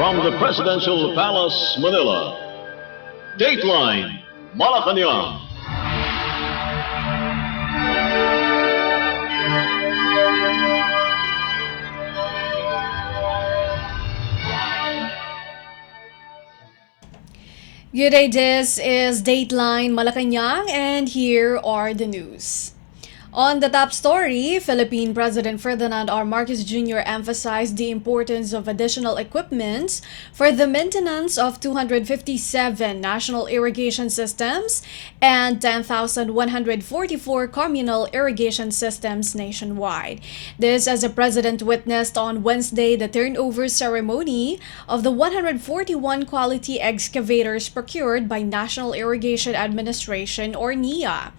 From the Presidential Palace, Manila, Dateline Malacañang. Good day, this is Dateline Malacañang, and here are the news. On the top story, Philippine President Ferdinand R. Marcos Jr. emphasized the importance of additional equipment for the maintenance of 257 national irrigation systems and 10,144 communal irrigation systems nationwide. This as the President witnessed on Wednesday the turnover ceremony of the 141 quality excavators procured by National Irrigation Administration or NIA.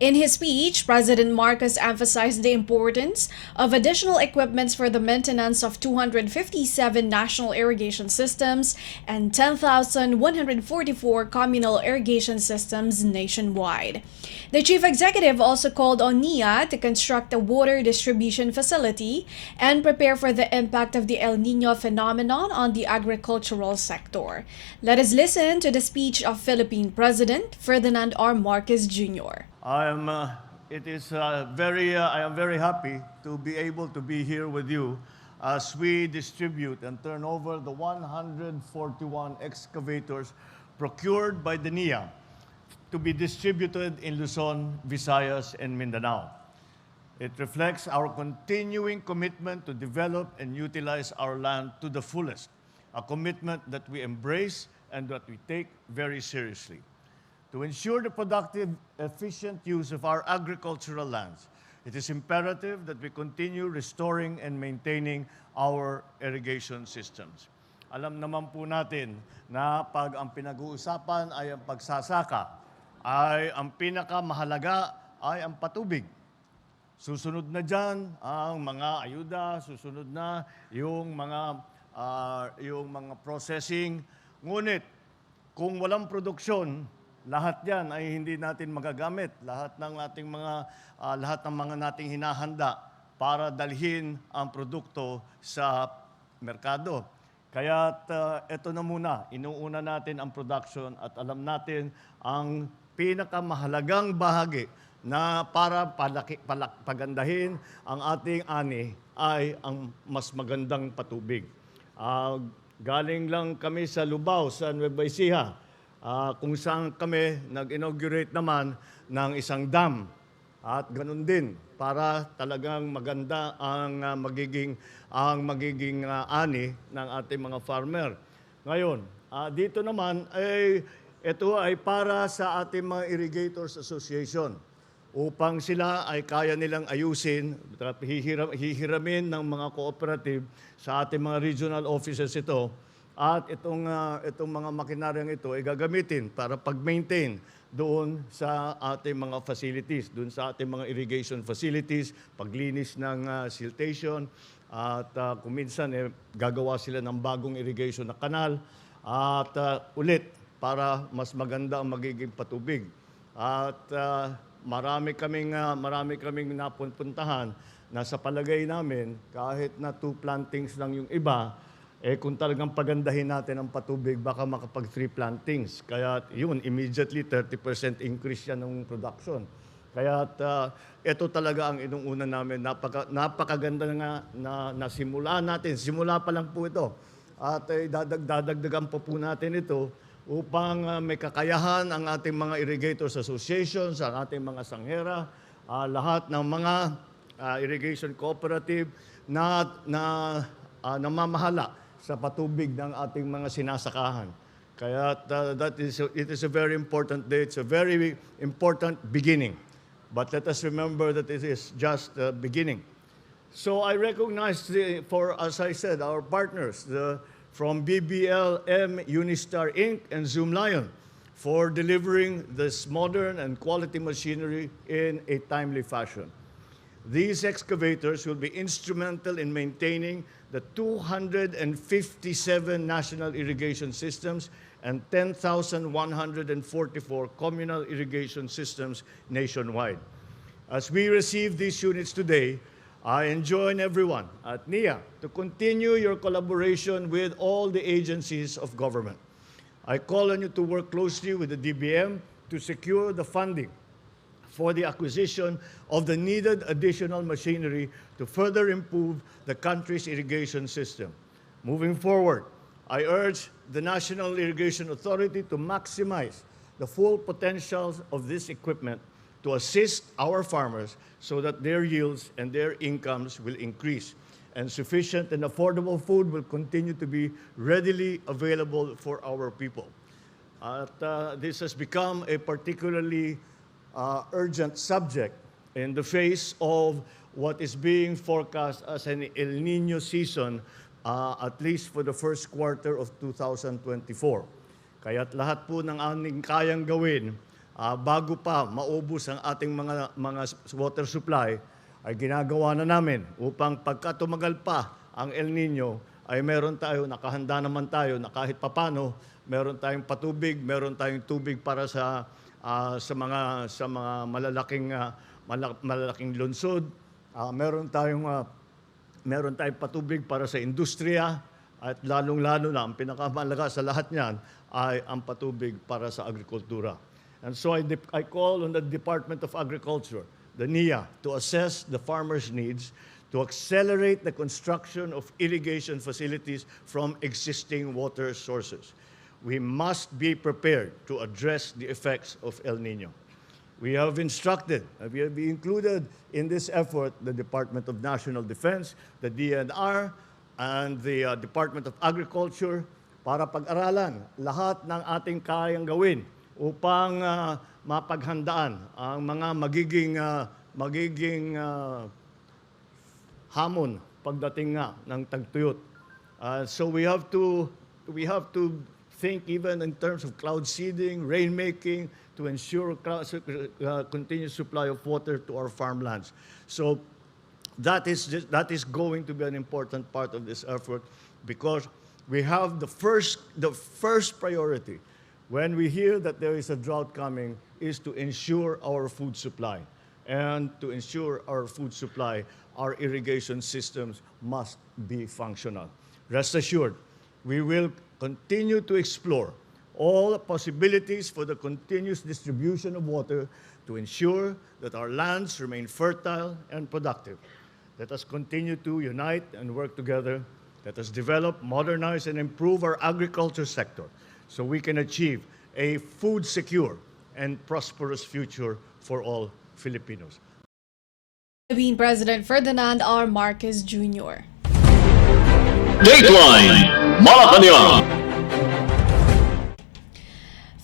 In his speech, President Marcos emphasized the importance of additional equipments for the maintenance of 257 national irrigation systems and 10,144 communal irrigation systems nationwide. The chief executive also called on NIA to construct a water distribution facility and prepare for the impact of the El Niño phenomenon on the agricultural sector. Let us listen to the speech of Philippine President Ferdinand R. Marcos Jr. I am very happy to be able to be here with you as we distribute and turn over the 141 excavators procured by the NIA to be distributed in Luzon, Visayas, and Mindanao. It reflects our continuing commitment to develop and utilize our land to the fullest, a commitment that we embrace and that we take very seriously. To ensure the productive, efficient use of our agricultural lands, it is imperative that we continue restoring and maintaining our irrigation systems. Alam naman po natin na pag ang pinag-uusapan ay ang pagsasaka, ay ang pinakamahalaga ay ang patubig. Susunod na dyan ang mga ayuda, susunod na yung mga processing. Ngunit kung walang produksyon, lahat yan ay hindi natin magagamit. Lahat ng mga nating hinahanda para dalhin ang produkto sa merkado. Kaya ito na muna, inuuna natin ang production at alam natin ang pinakamahalagang bahagi na para pagandahin ang ating ani ay ang mas magandang patubig. Galing lang kami sa Lubao, sa Nueva Ecija, kung saan kami nag-inaugurate naman ng isang dam. At ganun din, para talagang maganda ang magiging ani ng ating mga farmer. Ngayon, dito naman, ito ay para sa ating mga Irrigators Association upang sila ay kaya nilang ayusin, hihiramin ng mga cooperative sa ating mga regional offices ito. At itong mga makinaryang ito ay gagamitin para pag-maintain doon sa ating mga facilities, doon sa ating mga irrigation facilities, paglinis ng siltation, at kung minsan gagawa sila ng bagong irrigation na kanal, at ulit para mas maganda ang magiging patubig. At marami kaming napuntahan na sa palagay namin, kahit na 2 plantings lang yung iba, kung talagang pagandahin natin ang patubig, baka makapag 3 plantings. Kaya yun, immediately 30% increase yan ng production. Kaya ito talaga ang inuuna namin. Napakaganda nga na simula natin. Simula pa lang po ito. At dadagdagan po natin ito upang may kakayahan ang ating mga Irrigators Associations, ang ating mga sanghera, lahat ng mga irrigation cooperative na namamahala sa patubig ng ating mga sinasakahan. Kaya it is a very important day. It's a very important beginning. But let us remember that it is just the beginning. So I recognize, as I said, our partners from BBLM, Unistar Inc., and Zoom Lion for delivering this modern and quality machinery in a timely fashion. These excavators will be instrumental in maintaining the 257 national irrigation systems and 10,144 communal irrigation systems nationwide. As we receive these units today, I enjoin everyone at NIA to continue your collaboration with all the agencies of government. I call on you to work closely with the DBM to secure the funding for the acquisition of the needed additional machinery to further improve the country's irrigation system. Moving forward, I urge the National Irrigation Authority to maximize the full potentials of this equipment to assist our farmers so that their yields and their incomes will increase and sufficient and affordable food will continue to be readily available for our people. This has become a particularly urgent subject in the face of what is being forecast as an El Nino season, at least for the first quarter of 2024. Kaya't lahat po ng aming kayang gawin bago pa maubos ang ating mga water supply ay ginagawa na namin upang pagka tumagal pa ang El Nino ay meron tayo, nakahanda naman tayo na kahit papano meron tayong patubig, meron tayong tubig para sa mga malalaking lungsod, meron tayong patubig para sa industriya at lalong-lalo na ang pinakamalaga sa lahat niyan ay ang patubig para sa agrikultura. And so I call on the Department of Agriculture, the NIA, to assess the farmers' needs, to accelerate the construction of irrigation facilities from existing water sources. We must be prepared to address the effects of El Nino. We have instructed, we have included in this effort the Department of National Defense, the DNR, and the Department of Agriculture para pag-aralan lahat ng ating kayang gawin upang mapaghandaan ang mga magiging hamon pagdating nga ng tagtuyot. So we have to think even in terms of cloud seeding, rainmaking, to ensure continuous supply of water to our farmlands. So that is going to be an important part of this effort because we have the first priority when we hear that there is a drought coming is to ensure our food supply. And to ensure our food supply, our irrigation systems must be functional. Rest assured, we will continue to explore all possibilities for the continuous distribution of water to ensure that our lands remain fertile and productive. Let us continue to unite and work together. Let us develop, modernize, and improve our agriculture sector so we can achieve a food secure and prosperous future for all Filipinos. Philippine President Ferdinand R. Marcos Jr. Dateline Malacañang.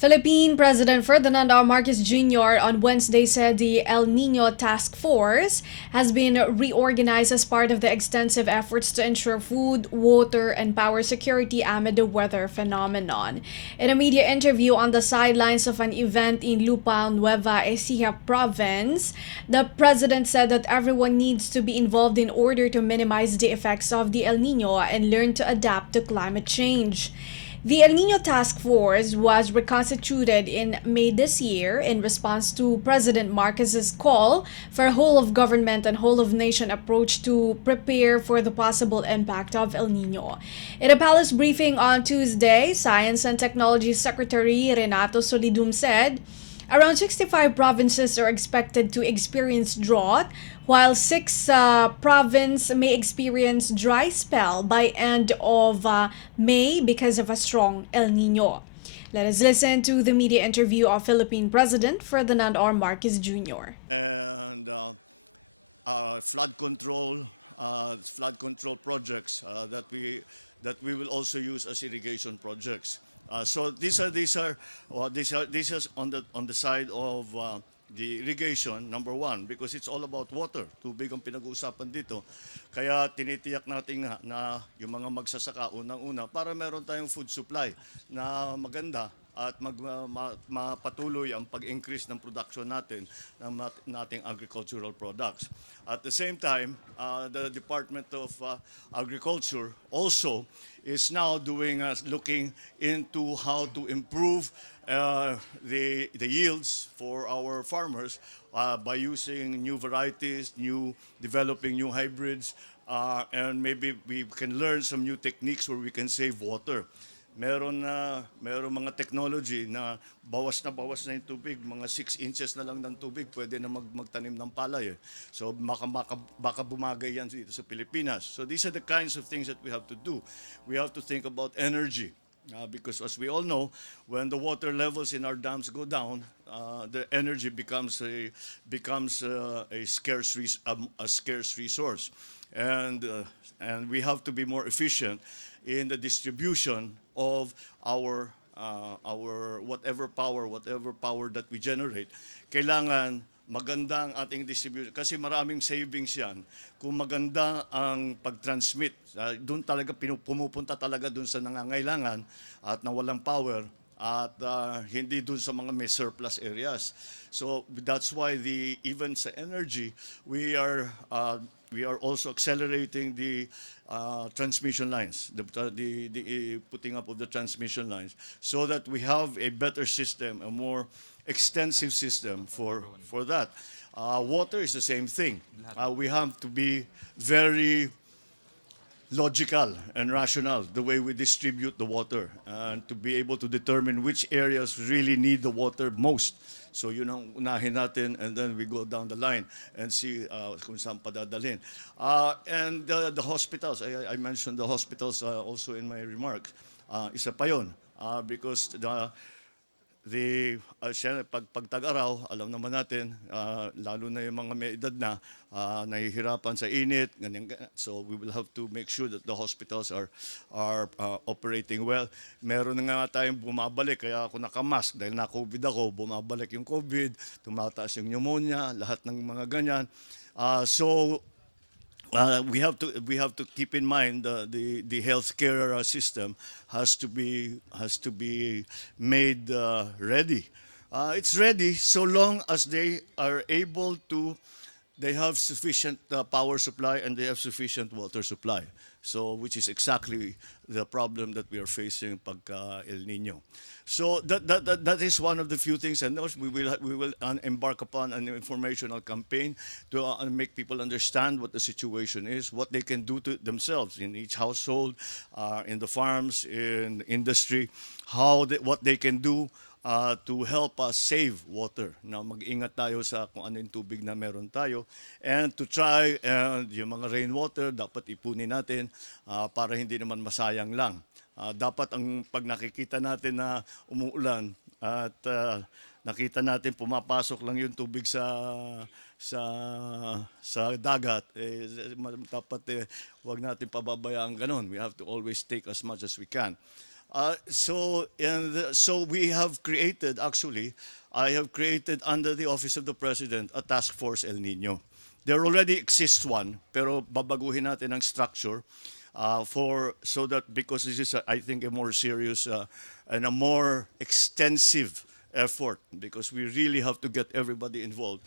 Philippine President Ferdinand R. Marcos Jr. on Wednesday said the El Nino Task Force has been reorganized as part of the extensive efforts to ensure food, water, and power security amid the weather phenomenon. In a media interview on the sidelines of an event in Lupao, Nueva Ecija province, the president said that everyone needs to be involved in order to minimize the effects of the El Nino and learn to adapt to climate change. The El Nino Task Force was reconstituted in May this year in response to President Marcos's call for a whole-of-government and whole-of-nation approach to prepare for the possible impact of El Nino. In a palace briefing on Tuesday, Science and Technology Secretary Renato Solidum said, around 65 provinces are expected to experience drought, while 6 provinces may experience dry spell by end of May because of a strong El Nino. Let us listen to the media interview of Philippine President Ferdinand R. Marcos Jr. develop a new hybrid, maybe more new technique so we can save water. Meron mga technology na bawas ng tubig, isip ko lang ng tubig, pwede ka magpapagin ng palaw. So, makadumagay yung electricity na. So, this is the kind of thing that we have to do. We have to think about energy. Because as we all know, when the water levels in our dams go down, the energy becomes a scarce resource. And we have to be more efficient in the distribution of our whatever power that we generate. Kailangan maganda ang ibig kasi maraming savings yan. Kung maganda ang pag-transmit, hindi tayo pumupunta talaga din sa nangangailangan at nawalang power leading to sa mga may surplus areas. So that's why even sa energy, we are also accelerating the transmission line, putting up the transmission line, so that we have a better system, a more extensive system for that. Water is the same thing. We have to be very logical and rational the way we distribute the water to be able to determine which areas really need the water most. So, unahin natin along the road of the time. And we concern about that. My remarks. Because operating well. Meron na nga tayong bumabalik, kailangan ko na kamas, dahil bumabalik yung COVID, pneumonia, lahat ng mga ganyan. So, we have to keep in mind that the healthcare system has to be made ready. It's ready so long as we are able to have sufficient power supply and the sufficient water supply. So, which is exactly the problem that we are facing in the So, that is one of the people that we will talk and back upon an informational campaign to make people understand what the situation is, what they can do to themselves in each household, in the farm, in the industry, what they can do to help us save water. Mag-ingat po sa ating tubig na meron tayo. And to try yung mga water na pag-ituloy natin para hindi naman masayang lang. Dapat pag nakikita natin na umuulan at nakita natin pumapasok din yung tubig sa dagat. Huwag natin pababayaan ganun. We have to always take as much as we can. So we have created actually under the president a task force of Union. There already exists one, pero develop natin ang structure so that because I think the more serious and a more extensive effort because we really have to put everybody involved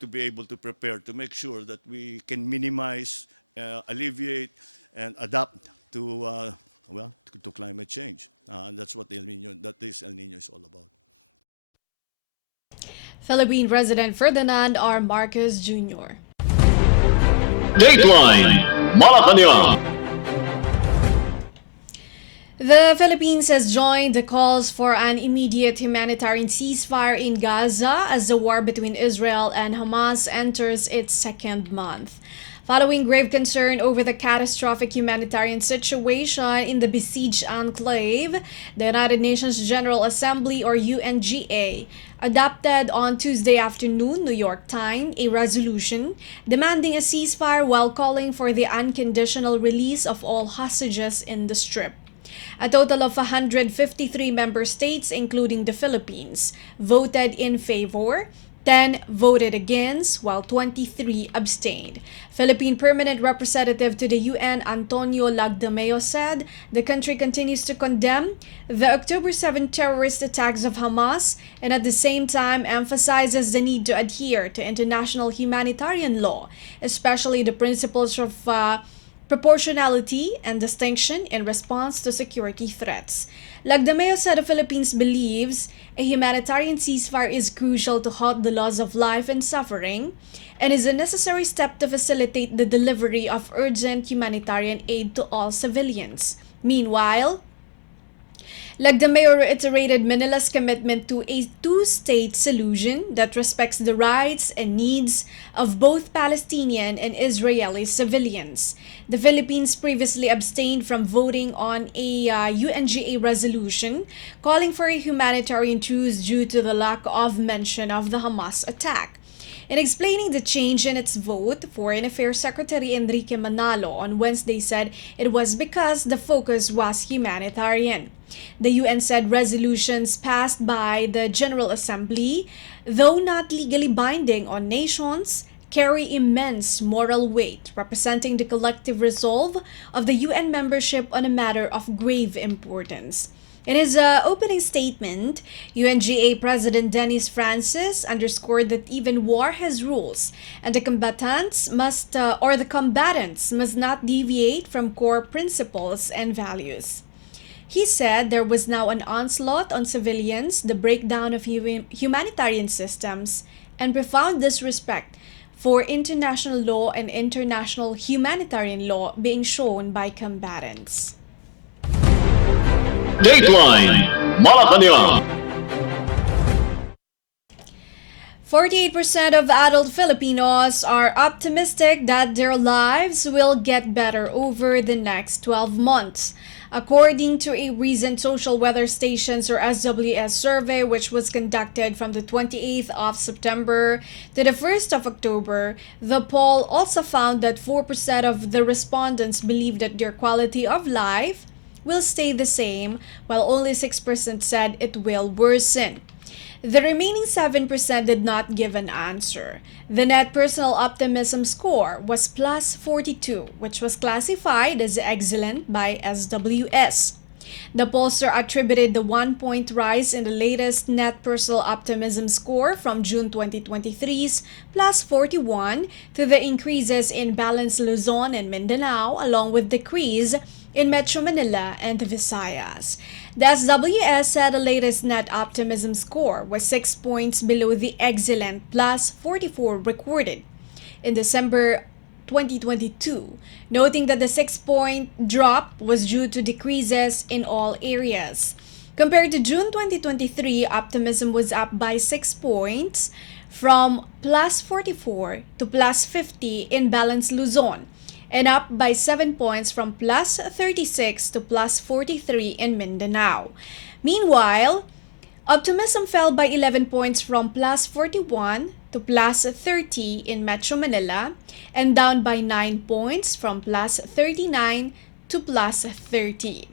to be able to protect, to make sure that we minimize and alleviate and adapt to climate change. Philippine President Ferdinand R. Marcos Jr. Dateline Malacañang. The Philippines has joined the calls for an immediate humanitarian ceasefire in Gaza as the war between Israel and Hamas enters its second month. Following grave concern over the catastrophic humanitarian situation in the besieged enclave, the United Nations General Assembly, or UNGA, adopted on Tuesday afternoon, New York time, a resolution demanding a ceasefire while calling for the unconditional release of all hostages in the Strip. A total of 153 member states, including the Philippines, voted in favor. 10 voted against, while 23 abstained. Philippine Permanent Representative to the UN Antonio Lagdameo said the country continues to condemn the October 7 terrorist attacks of Hamas and at the same time emphasizes the need to adhere to international humanitarian law, especially the principles of proportionality, and distinction in response to security threats. Lagdameo said the Philippines believes a humanitarian ceasefire is crucial to halt the loss of life and suffering and is a necessary step to facilitate the delivery of urgent humanitarian aid to all civilians. Meanwhile, Lagdameo reiterated Manila's commitment to a two-state solution that respects the rights and needs of both Palestinian and Israeli civilians. The Philippines previously abstained from voting on a UNGA resolution calling for a humanitarian truce due to the lack of mention of the Hamas attack. In explaining the change in its vote, Foreign Affairs Secretary Enrique Manalo on Wednesday said it was because the focus was humanitarian. The UN said resolutions passed by the General Assembly, though not legally binding on nations, carry immense moral weight, representing the collective resolve of the UN membership on a matter of grave importance. In his opening statement, UNGA President Dennis Francis underscored that even war has rules, and the combatants must not deviate from core principles and values. He said there was now an onslaught on civilians, the breakdown of humanitarian systems, and profound disrespect for international law and international humanitarian law being shown by combatants. Dateline Malacañang. 48% of adult Filipinos are optimistic that their lives will get better over the next 12 months. According to a recent Social Weather Stations or SWS survey, which was conducted from the 28th of September to the 1st of October, the poll also found that 4% of the respondents believe that their quality of life will stay the same, while only 6% said it will worsen. The remaining 7% did not give an answer. The net personal optimism score was plus 42, which was classified as excellent by SWS. The pollster attributed the 1-point rise in the latest net personal optimism score from June 2023's plus 41 to the increases in Balance Luzon and Mindanao, along with decrease in Metro Manila and the Visayas. The SWS said the latest net optimism score was 6 points below the excellent plus 44 recorded in December 2022, noting that the 6-point drop was due to decreases in all areas. Compared to June 2023, optimism was up by 6 points from plus 44 to plus 50 in Balance Luzon, and up by 7 points from plus 36 to plus 43 in Mindanao. Meanwhile, optimism fell by 11 points from plus 41 to plus 30 in Metro Manila, and down by 9 points from plus 39 to plus 30.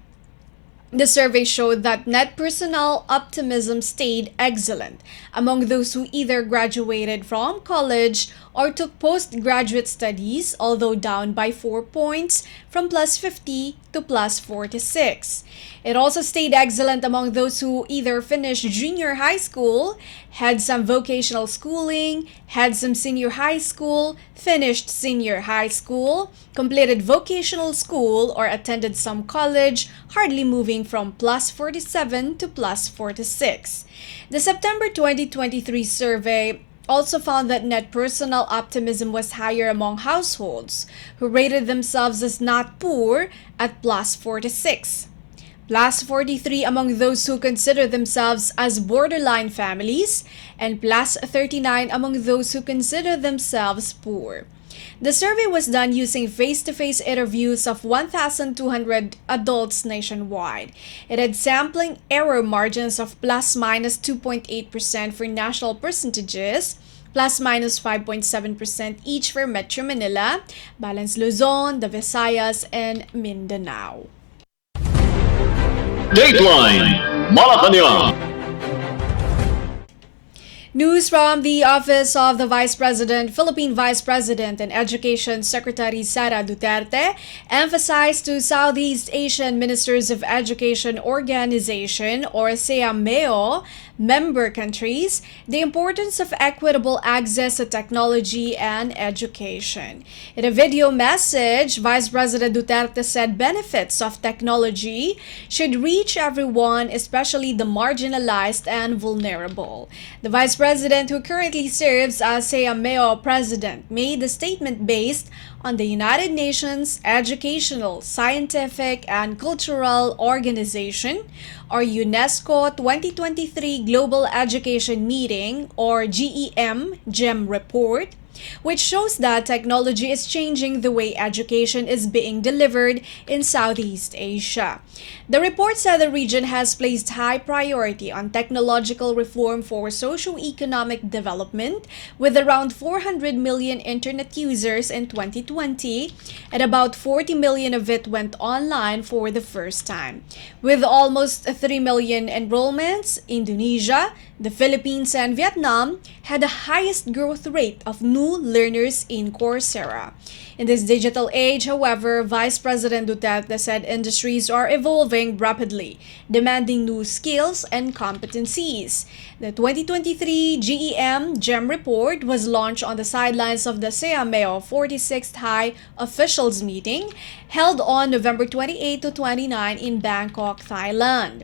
The survey showed that net personal optimism stayed excellent among those who either graduated from college or took postgraduate studies, although down by 4 points from plus 50 to plus 46. It also stayed excellent among those who either finished junior high school, had some vocational schooling, had some senior high school, finished senior high school, completed vocational school, or attended some college, hardly moving from plus 47 to plus 46. The September 2023 survey also found that net personal optimism was higher among households who rated themselves as not poor at plus 46. Plus 43 among those who consider themselves as borderline families, and plus 39 among those who consider themselves poor. The survey was done using face-to-face interviews of 1,200 adults nationwide. It had sampling error margins of plus minus 2.8% for national percentages, plus minus 5.7% each for Metro Manila, Balance Luzon, the Visayas, and Mindanao. Dateline Malacañang. News from the Office of the Vice President, Philippine Vice President and Education Secretary Sara Duterte emphasized to Southeast Asian Ministers of Education Organization or SEAMEO member countries the importance of equitable access to technology and education. In a video message, Vice President Duterte said benefits of technology should reach everyone, especially the marginalized and vulnerable. The Vice President, who currently serves as SEAMEO President, made the statement based on the United Nations Educational, Scientific, and Cultural Organization, or UNESCO 2023 Global Education Meeting, or GEM report, which shows that technology is changing the way education is being delivered in Southeast Asia. The report said the region has placed high priority on technological reform for socio-economic development, with around 400 million internet users in 2020, and about 40 million of it went online for the first time. With almost 3 million enrollments, Indonesia, the Philippines, and Vietnam had the highest growth rate of new learners in Coursera. In this digital age, however, Vice President Duterte said industries are evolving rapidly, demanding new skills and competencies. The 2023 GEM report was launched on the sidelines of the SEAMEO 46th High Officials Meeting held on November 28 to 29 in Bangkok, Thailand.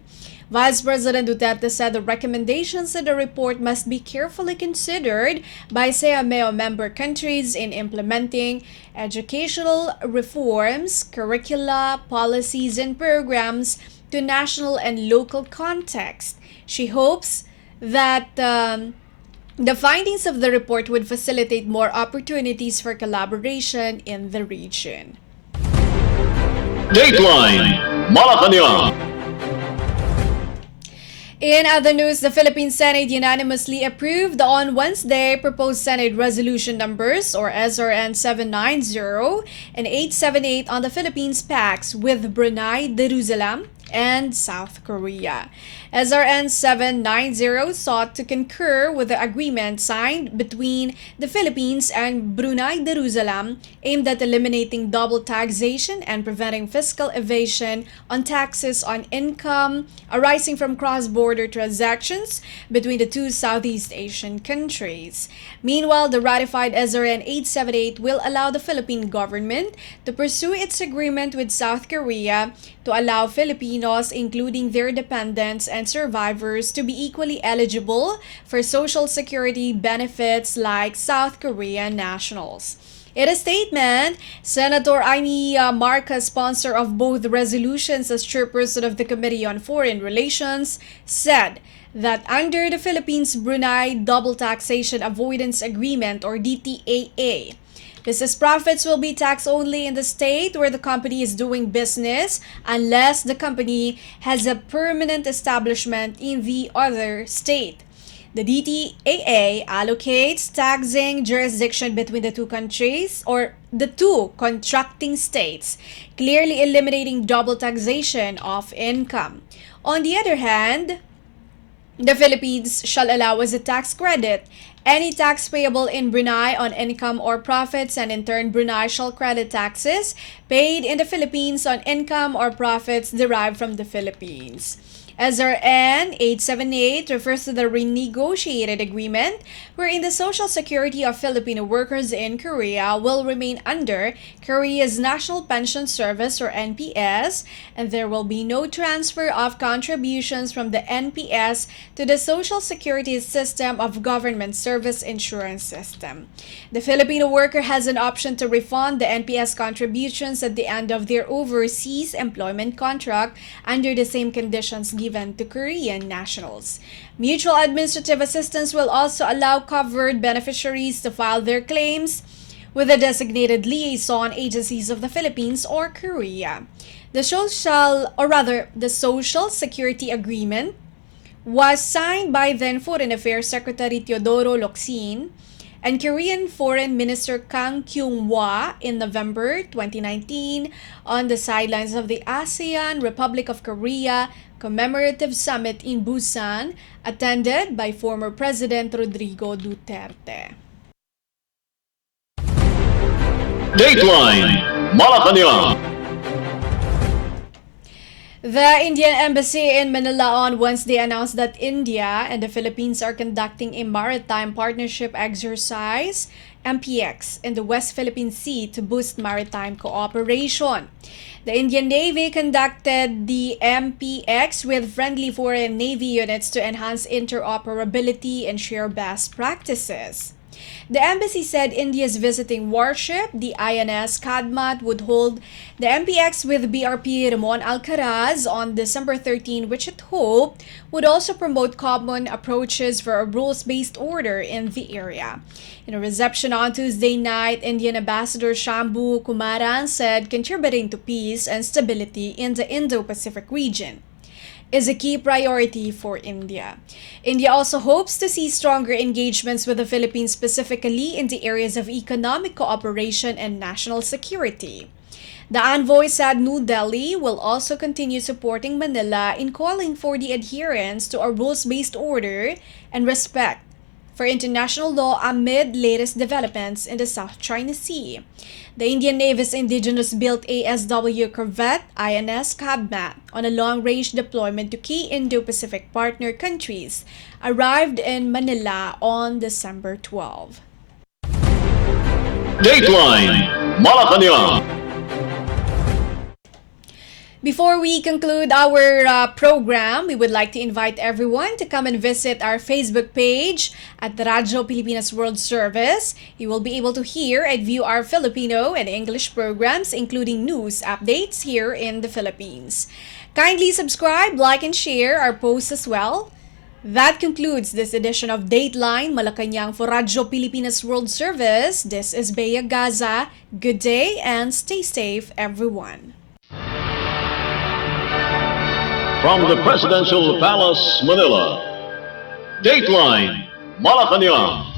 Vice President Duterte said the recommendations in the report must be carefully considered by SEAMEO member countries in implementing educational reforms, curricula, policies, and programs to national and local context. She hopes that the findings of the report would facilitate more opportunities for collaboration in the region. Dateline Malacañang. In other news, the Philippine Senate unanimously approved on Wednesday proposed Senate resolution numbers or SRN 790 and 878 on the Philippines Pax with Brunei Darussalam and South Korea. SRN 790 sought to concur with the agreement signed between the Philippines and Brunei Darussalam aimed at eliminating double taxation and preventing fiscal evasion on taxes on income arising from cross-border transactions between the two Southeast Asian countries. Meanwhile, the ratified SRN 878 will allow the Philippine government to pursue its agreement with South Korea to allow Filipinos, including their dependents and survivors, to be equally eligible for Social Security benefits like South Korean nationals. In a statement, Senator Amy Marcos, sponsor of both resolutions as chairperson of the Committee on Foreign Relations, said that under the Philippines-Brunei Double Taxation Avoidance Agreement or DTAA, business profits will be taxed only in the state where the company is doing business unless the company has a permanent establishment in the other state. The DTAA allocates taxing jurisdiction between the two countries or the two contracting states, clearly eliminating double taxation of income. On the other hand, the Philippines shall allow as a tax credit any tax payable in Brunei on income or profits, and in turn Brunei shall credit taxes paid in the Philippines on income or profits derived from the Philippines. SRN 878 refers to the renegotiated agreement wherein the Social Security of Filipino workers in Korea will remain under Korea's National Pension Service or NPS, and there will be no transfer of contributions from the NPS to the Social Security System of Government Service Insurance System. The Filipino worker has an option to refund the NPS contributions at the end of their overseas employment contract under the same conditions given to Korean nationals. Mutual administrative assistance will also allow covered beneficiaries to file their claims with the designated liaison agencies of the Philippines or Korea. The Social Security Agreement was signed by then Foreign Affairs Secretary Teodoro Locsin and Korean Foreign Minister Kang Kyung-hwa in November 2019 on the sidelines of the ASEAN Republic of Korea Commemorative Summit in Busan, attended by former President Rodrigo Duterte. Dateline Malacañang. The Indian Embassy in Manila on Wednesday announced that India and the Philippines are conducting a maritime partnership exercise, MPX, in the West Philippine Sea to boost maritime cooperation. The Indian Navy conducted the MPX with friendly foreign Navy units to enhance interoperability and share best practices. The embassy said India's visiting warship, the INS Kadmat, would hold the MPX with BRP Ramon Alcaraz on December 13, which it hoped would also promote common approaches for a rules-based order in the area. In a reception on Tuesday night, Indian Ambassador Shambhu Kumaran said contributing to peace and stability in the Indo-Pacific region is a key priority for India. India also hopes to see stronger engagements with the Philippines, specifically in the areas of economic cooperation and national security. The envoy said New Delhi will also continue supporting Manila in calling for the adherence to a rules-based order and respect for international law amid latest developments in the South China Sea. The Indian Navy's indigenous-built ASW corvette, INS Kadmat, on a long-range deployment to key Indo-Pacific partner countries, arrived in Manila on December 12. Dateline Malacañang. Before we conclude our program, we would like to invite everyone to come and visit our Facebook page at the Radyo Pilipinas World Service. You will be able to hear and view our Filipino and English programs, including news updates here in the Philippines. Kindly subscribe, like, and share our posts as well. That concludes this edition of Dateline Malacañang for Radyo Pilipinas World Service. This is Bea Gaza. Good day and stay safe, everyone. From the Presidential Palace, Manila, Dateline Malacañang.